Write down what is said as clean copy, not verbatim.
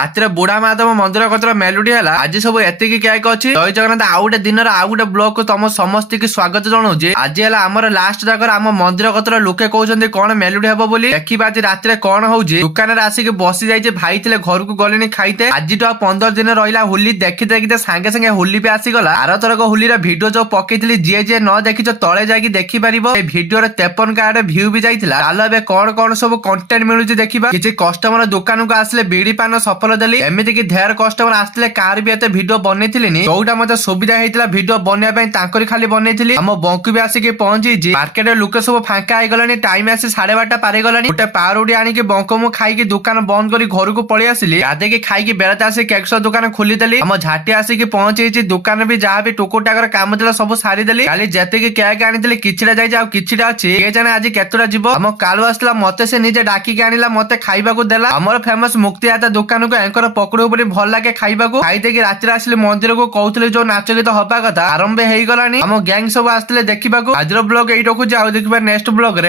ରାତିରେ ବୁଢା ମାଧବ ମନ୍ଦିର କତର ମେଲୋଡି ହେଲା। ଆଜି ସବୁ ଏତିକି କେକ୍ ଅଛି। ଜୟ ଜଗନ୍ନାଥ। ଆଉ ଗୋଟେ ଦିନର ଆଉ ଗୋଟେ ବ୍ଲଗ କୁ ତମ ସମସ୍ତଙ୍କୁ ସ୍ୱାଗତ ଜଣାଉଛି। ଆଜି ହେଲା ଆମର ଲାଷ୍ଟ ଜାଗର ଆମ ମନ୍ଦିର କତର ଲୋକେ କହୁଛନ୍ତି କଣ ମେଲୋଡି ହବ ବୋଲି। ଦେଖିବା ଆଜି ରାତିରେ କଣ ହଉଛି। ଦୋକାନରେ ଆସିକି ବସି ଯାଇଛି। ଭାଇ ଥିଲେ ଘରକୁ ଗଲେଣି ଖାଇତେ। ଆଜିଠୁ ଆଉ 15 ଦିନ ରହିଲା ହୋଲି। ଦେଖିତେ ଦେଖିତେ ସାଙ୍ଗେ ସାଙ୍ଗେ ହୋଲି ବି ଆସିଗଲା। ଆରଥରକ ହୋଲିର ଭିଡିଓ ଯୋଉ ପକେଇଥିଲି ଯିଏ ଯିଏ ନ ଦେଖିଛ ତଳେ ଯାଇକି ଦେଖିପାରିବ। এই ଭିଡିଓରେ 53 କା ଭିଉ ବି ଯାଇଥିଲା। ଚାଲ ଏବେ କଣ କଣ ସବୁ କଣ୍ଟେଣ୍ଟ ମିଳୁଛି ଦେଖିବା। କିଛି କଷ୍ଟମର ଦୋକାନକୁ ଆସିଲେ ବିଡି ପାନ ସଫଳ ଦେଲି। ଏମିତି କି ଢେର କଷ୍ଟମର ଆସିଥିଲେ କାହାର ବି ଏତେ ଭିଡିଓ ବନେଇଥିଲିନି। ଯୋଉଟା ମତେ ସୁବିଧା ହେଇଥିଲା ଭିଡିଓ ବନେଇବା ପାଇଁ ତାଙ୍କରି ଖାଲି ବନେଇଥିଲି। ଆମ ବଙ୍କୁ ବି ଆସିକି ପହଞ୍ଚିଛି। ମାର୍କେଟରେ ଲୋକେ ସବୁ ଫାଙ୍କା ହେଇଗଲାଣି। ଟାଇମ ଆସି 12:30 ପାରେଗଲାଣି। ଗୋଟେ ପାଉରୁଟି ଆଣିକି ବଙ୍କ ମୁଁ ଖାଇକି ଦୋକାନ ବନ୍ଦ କରି ଘରକୁ ପଳେଇ ଆସିଲି। ଗାଧେଇକି ଖାଇକି ବେଳତା ଆସି କେକ୍ସ ଦୋକାନ ଖୋଲିଦେଲି। ଆମ ଝାଟି ଆସିକି ପହଞ୍ଚିଛି। ଦୋକାନ ବି ଯାହା ବି ଟୁକୁ ଟାକର କାମ ଥିଲା ସବୁ ସାରିଦେଲି। କାଲି ଯେତିକି କେକ୍ ଆଣିଥିଲି କିଛିଟା ଯାଇଛି ଆଉ କିଛିଟା ଅଛି। କିଏ ଜାଣେ ଆଜି କେତେଟା ଯିବ। ଆମ କାଳୁ ଆସିଲା ମତେ ସେ ନିଜେ ଡାକିକି ଆଣିଲା ମତେ ଖାଇବାକୁ ଦେଲା। ଆମର ଫେମସ ମୁକ୍ତି ହାତ ଦୋକାନକୁ ଏଙ୍କର ପକଡୁ ବୋଲି ଭଲ ଲାଗେ ଖାଇବାକୁ। ଖାଇଦେଇକି ରାତିରେ ଆସିଲି ମନ୍ଦିରକୁ। କହୁଥିଲି ଯୋଉ ନାଚ ଗୀତ ହବା କଥା ଆରମ୍ଭ ହେଇଗଲାଣି। ଆମ ଗ୍ୟାଙ୍ଗ ସବୁ ଆସିଥିଲେ ଦେଖିବାକୁ। ଆଜିର ବ୍ଲଗ ଏଇ ରଖୁଛି। ଆଉ ଦେଖିବା ନେକ୍ସଟ ବ୍ଲଗ ରେ।